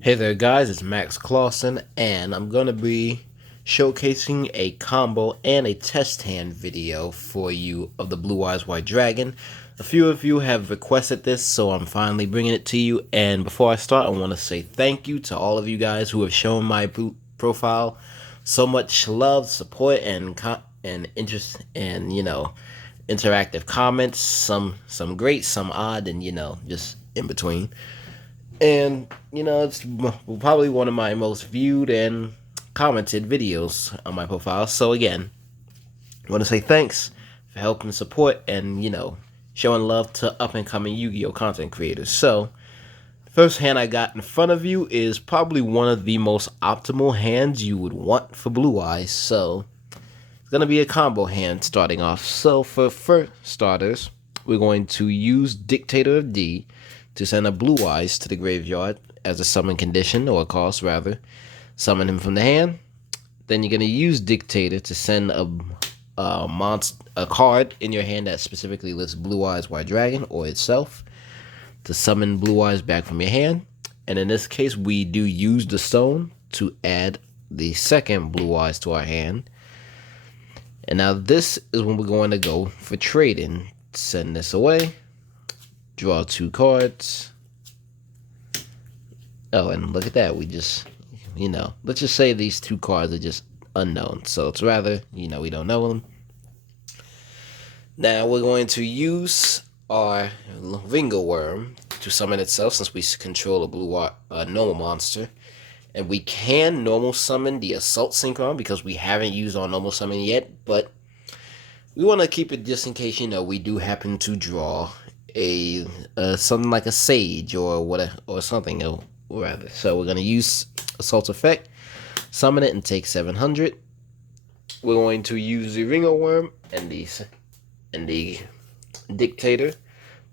Hey there guys, it's Max Clausen and I'm going to be showcasing a combo and a test hand video for you of the Blue Eyes White Dragon. A few of you have requested this, so I'm finally bringing it to you. And before I start, I want to say thank you to all of you guys who have shown my profile so much love, support, and interest, and interactive comments. Some great, some odd, and just in between. And it's probably one of my most viewed and commented videos on my profile. So again, I want to say thanks for helping support and showing love to up and coming Yu-Gi-Oh content creators. So first hand I got in front of you is probably one of the most optimal hands you would want for Blue Eyes. So it's gonna be a combo hand starting off. So for first starters, we're going to use Dictator of D to send a Blue Eyes to the graveyard as a summon condition, or a cost rather. Summon him from the hand. Then you're gonna use Dictator to send a card in your hand that specifically lists Blue Eyes White Dragon or itself to summon Blue Eyes back from your hand. And in this case, we do use the stone to add the second Blue Eyes to our hand. And now this is when we're going to go for trading. Send this away. Draw two cards. Oh, and look at that. We just, let's just say these two cards are just unknown. So it's rather, we don't know them. Now we're going to use our Ringo Worm to summon itself, since we control a normal monster. And we can normal summon the Assault Synchron because we haven't used our normal summon yet, but we want to keep it just in case, we do happen to draw a something like a Sage or whatever, or something, or rather. So we're going to use Assault Effect, summon it, and take 700. We're going to use the Ringo Worm and the Dictator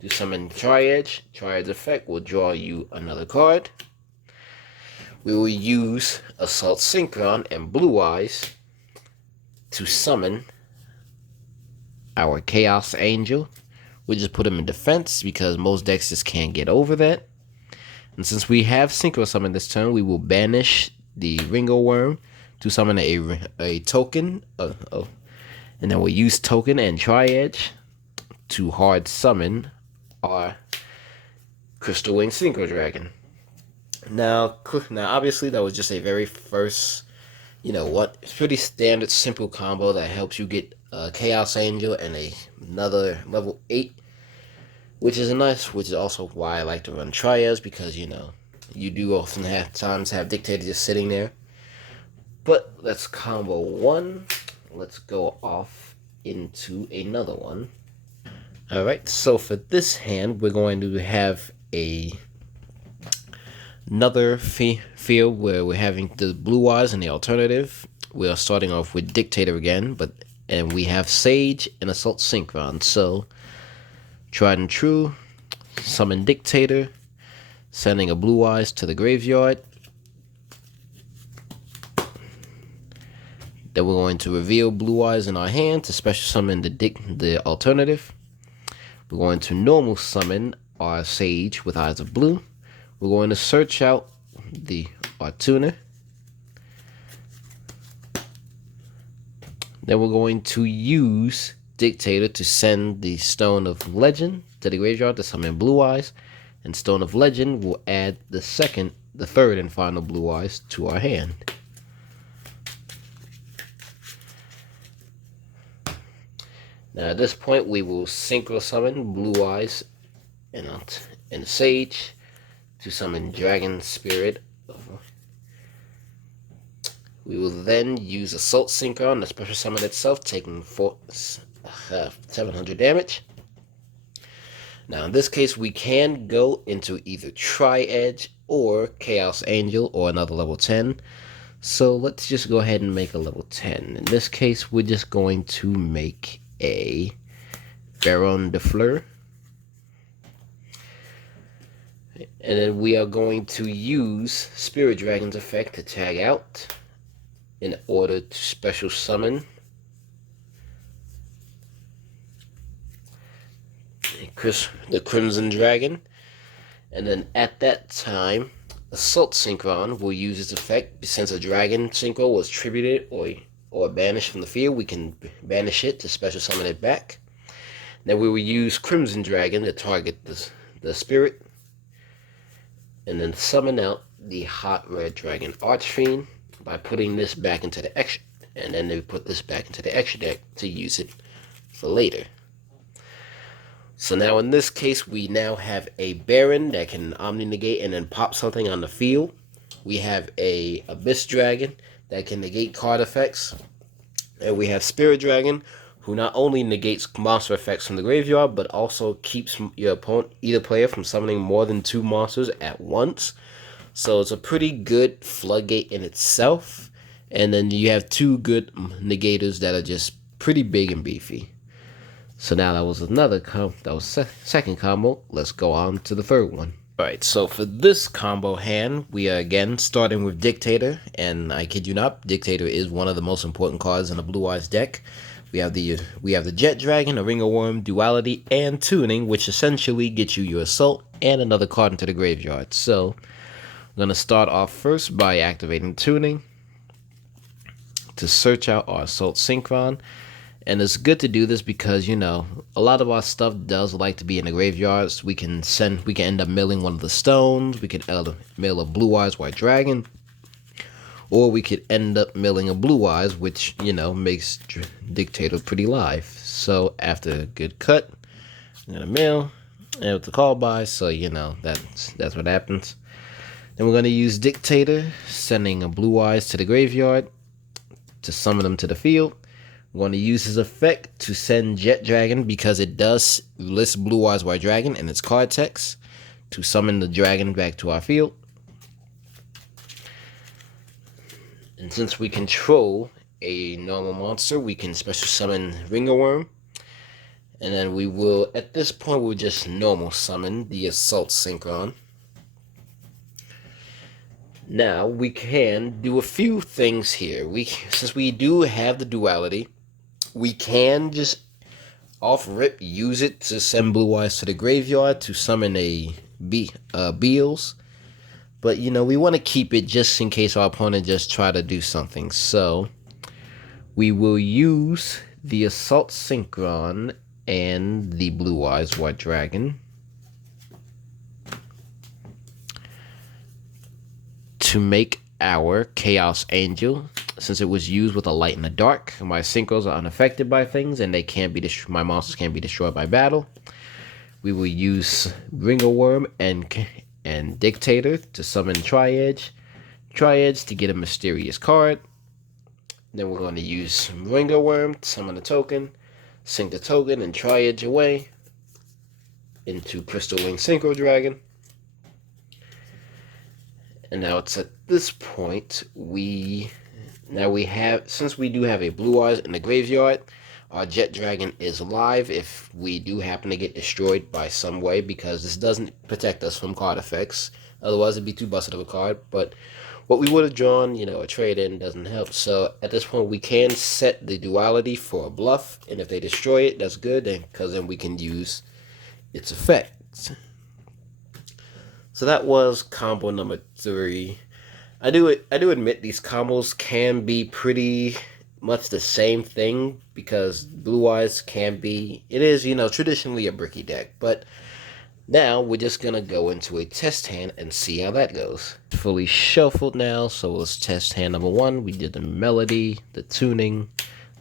to summon Tri-Edge. Tri-Edge effect will draw you another card. We will use Assault Synchron and Blue Eyes to summon our Chaos Angel. We just put him in defense because most decks just can't get over that. And since we have Synchro Summon this turn, we will banish the Ringo Worm to summon a token. And then we'll use Token and Tri-Edge to hard summon our Crystal Wing Synchro Dragon. Now, obviously, that was just a very first, it's pretty standard, simple combo that helps you get a Chaos Angel and another level 8, which is also why I like to run Triads, because, you do often have Dictator just sitting there. But let's combo one. Let's go off into another one. Alright, so for this hand, we're going to have another field where we're having the Blue Eyes and the alternative. We are starting off with Dictator again, and we have Sage and Assault Synchron. So, tried and true, summon Dictator, sending a Blue Eyes to the graveyard. Then we're going to reveal Blue Eyes in our hand to special summon the alternative. We're going to normal summon our Sage with Eyes of Blue. We're going to search out our tuner. Then we're going to use Dictator to send the Stone of Legend to the graveyard to summon Blue Eyes. And Stone of Legend will add the third and final Blue Eyes to our hand. Now at this point, we will Synchro Summon Blue Eyes and Sage to summon Dragon Spirit. We will then use Assault Synchron, the special summon itself, taking 700 damage. Now in this case, we can go into either Tri-Edge or Chaos Angel or another level 10. So let's just go ahead and make a level 10. In this case, we're just going to make a Baron de Fleur. And then we are going to use Spirit Dragon's effect to tag out in order to special summon the Crimson Dragon. And then at that time, Assault Synchron will use its effect since a dragon synchro was tributed or banished from the field. We can banish it to special summon it back. Then we will use Crimson Dragon to target the spirit, and then summon out the Hot Red Dragon Archfiend by putting this back into the extra, and then we put this back into the extra deck to use it for later. So now in this case, we now have a Baron that can Omni-Negate and then pop something on the field. We have a Abyss Dragon that can negate card effects. And we have Spirit Dragon, who not only negates monster effects from the graveyard, but also keeps your opponent, either player, from summoning more than 2 monsters at once. So it's a pretty good floodgate in itself. And then you have 2 good negators that are just pretty big and beefy. So now that was second combo. Let's go on to the third one. Alright, so for this combo hand, we are again starting with Dictator, and I kid you not, Dictator is one of the most important cards in the Blue Eyes deck. We have the Jet Dragon, a Ring of Worm, Duality, and Tuning, which essentially gets you your Assault and another card into the graveyard. So I'm gonna start off first by activating Tuning to search out our Assault Synchron. And it's good to do this because, you know, a lot of our stuff does like to be in the graveyards. We can end up milling one of the stones. We could mill a Blue Eyes White Dragon. Or we could end up milling a Blue Eyes, which, you know, makes Dictator pretty live. So after a good cut, I'm going to mill. And with the call by, so, you know, that's what happens. Then we're going to use Dictator, sending a Blue Eyes to the graveyard to summon them to the field. I'm going to use his effect to send Jet Dragon because it does list Blue Eyes White Dragon in its card text to summon the dragon back to our field. And since we control a normal monster, we can special summon Ring of Worm. And then we will, at this point, we'll just normal summon the Assault Synchron. Now, we can do a few things here. Since we do have the duality, we can just off rip use it to send Blue Eyes to the graveyard to summon Beals. But, you know, we want to keep it just in case our opponent just try to do something. So, we will use the Assault Synchron and the Blue Eyes White Dragon to make our Chaos Angel. Since it was used with a light and a dark, my synchros are unaffected by things, and they can't be my monsters can't be destroyed by battle. We will use Ring of Worm and Dictator to summon Tri-Edge to get a mysterious card. Then we're going to use Ring of Worm to summon a token, sync the token, and Tri-Edge away into Crystal Wing Synchro Dragon. And now it's at this point since we do have a Blue Eyes in the graveyard, our Jet Dragon is live if we do happen to get destroyed by some way, because this doesn't protect us from card effects. Otherwise, it'd be too busted of a card. But what we would have drawn, you know, a trade-in doesn't help. So at this point, we can set the duality for a bluff, and if they destroy it, that's good, because then we can use its effects. So that was combo number 3. I do admit these combos can be pretty much the same thing, because Blue Eyes it is, you know, traditionally a bricky deck. But now we're just going to go into a test hand and see how that goes. Fully shuffled now, so let's test hand number 1. We did the Melody, the Tuning,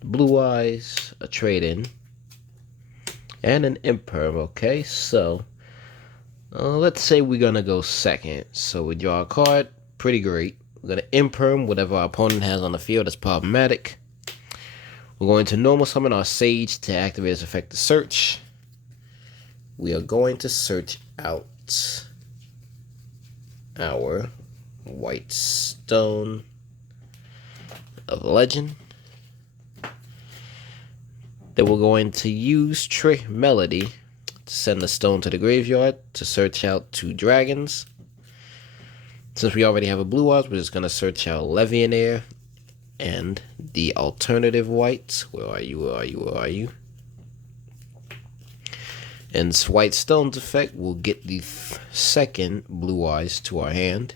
the Blue Eyes, a trade-in, and an Imperm. Okay, so let's say we're going to go second. So we draw a card. Pretty great. We're going to Imperm whatever our opponent has on the field that's problematic. We're going to normal summon our Sage to activate its effect to search. We are going to search out our White Stone of Legend. Then we're going to use Melody to send the stone to the graveyard to search out 2 dragons. Since we already have a Blue Eyes, we're just going to search out Levianair and the alternative whites. Where are you? And White Stone's effect will get the second Blue Eyes to our hand.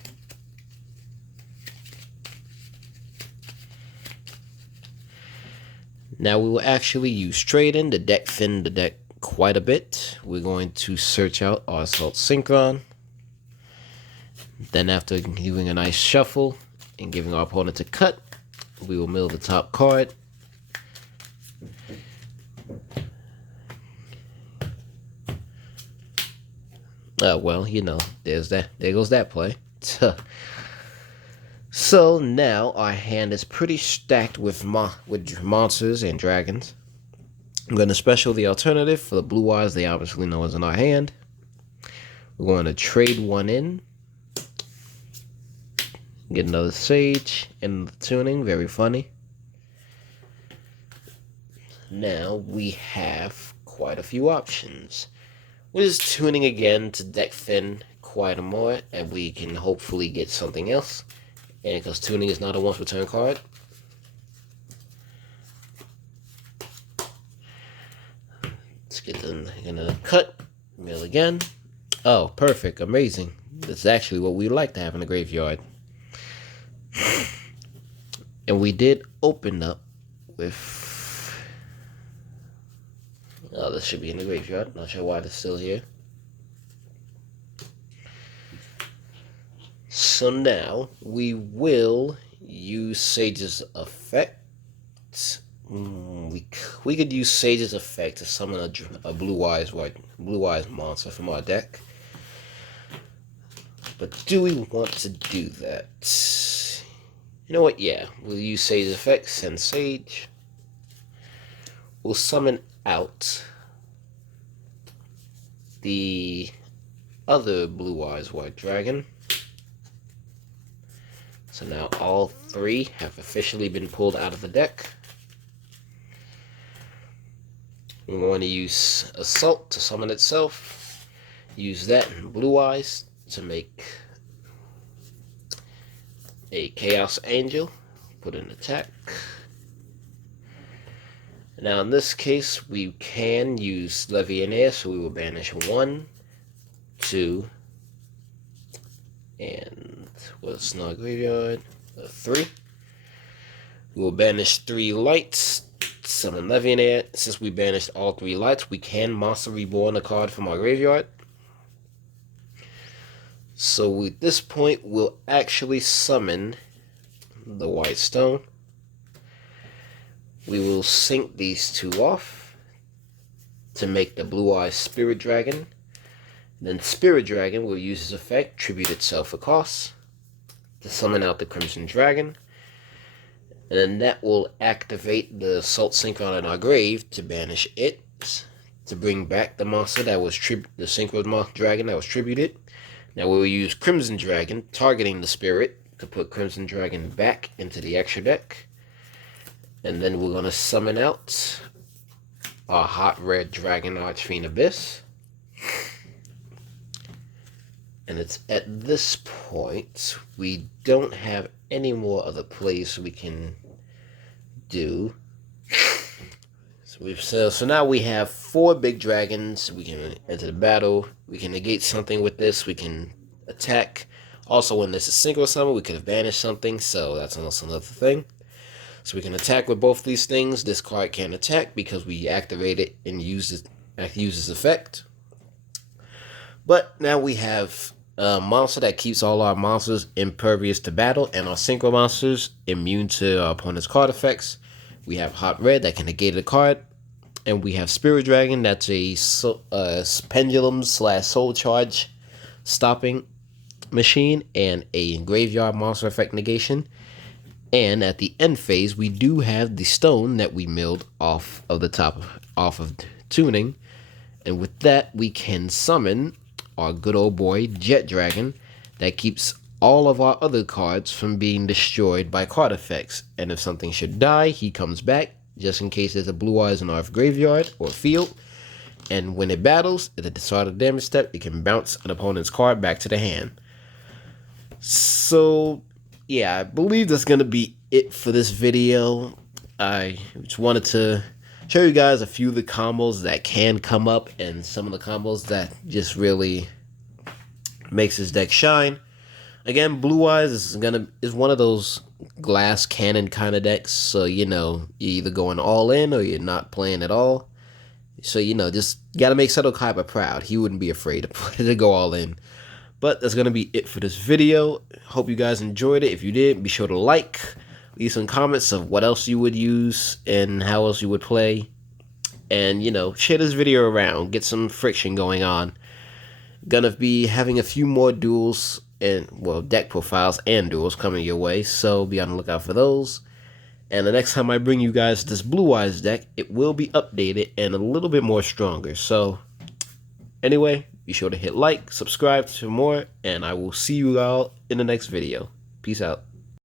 Now we will actually use trading to deck thin the deck quite a bit. We're going to search out our Assault Synchron. Then after doing a nice shuffle and giving our opponent a cut, we will mill the top card. Well, you know, there's that. There goes that play. So now our hand is pretty stacked with monsters and dragons. I'm going to special the alternative for the blue eyes. They obviously know is in our hand. We're going to trade one in. Get another Sage and the tuning. Very funny. Now we have quite a few options. We're just tuning again to deck thin quite a more, and we can hopefully get something else. And because tuning is not a once return card, let's get them gonna cut, mill again. Oh, perfect, amazing. That's actually what we like to have in the graveyard. And we did open up with. Oh, this should be in the graveyard. Not sure why it's still here. So now we will use Sage's effect. We could use Sage's effect to summon a blue eyes monster from our deck. But do we want to do that? You know what? Yeah, we'll use Sage's effect. Send Sage. We'll summon out the other blue eyes white dragon. So now all three have officially been pulled out of the deck. We want to use Assault to summon itself. Use that in blue eyes to make a Chaos Angel. Put an attack. Now in this case, we can use Levianair, so we will banish 1, 2, and what's not graveyard? 3. We will banish 3 lights, summon Levianair. Since we banished all 3 lights, we can Monster Reborn a card from our graveyard. So at this point, we'll actually summon the White Stone. We will sync these 2 off to make the Blue Eyes Spirit Dragon. Then Spirit Dragon will use his effect, tribute itself a cost, to summon out the Crimson Dragon. And then that will activate the Assault Synchron in our grave to banish it, to bring back the monster that was the Synchro Dragon that was tributed. Now we will use Crimson Dragon, targeting the Spirit, to put Crimson Dragon back into the extra deck. And then we're going to summon out our Hot Red Dragon Archfiend Abyss. And it's at this point, we don't have any more other plays we can do. So now we have 4 big dragons. We can enter the battle. We can negate something with this. We can attack. Also, when this is synchro summon, we could have banished something. So that's also another thing. So we can attack with both these things. This card can't attack because we activate it and use its effect. But now we have a monster that keeps all our monsters impervious to battle, and our synchro monsters immune to our opponent's card effects. We have Hot Red that can negate a card. And we have Spirit Dragon, that's a pendulum / soul charge stopping machine, and a graveyard monster effect negation. And at the end phase, we do have the stone that we milled off of tuning. And with that, we can summon our good old boy Jet Dragon that keeps all of our other cards from being destroyed by card effects. And if something should die, he comes back, just in case there's a blue eyes in our graveyard or field. And when it battles, at the start of the damage step, it can bounce an opponent's card back to the hand. So, yeah, I believe that's going to be it for this video. I just wanted to show you guys a few of the combos that can come up, and some of the combos that just really makes this deck shine. Again, Blue Eyes is one of those glass cannon kind of decks. So, you're either going all in or you're not playing at all. So, just got to make Seto Kaiba proud. He wouldn't be afraid to go all in. But that's going to be it for this video. Hope you guys enjoyed it. If you did, be sure to like, leave some comments of what else you would use and how else you would play. And, share this video around. Get some friction going on. Gonna be having a few more duels and, well, deck profiles and duels coming your way. So be on the lookout for those. And the next time I bring you guys this Blue Eyes deck, it will be updated and a little bit more stronger. So, anyway, be sure to hit like, subscribe for more, and I will see you all in the next video. Peace out.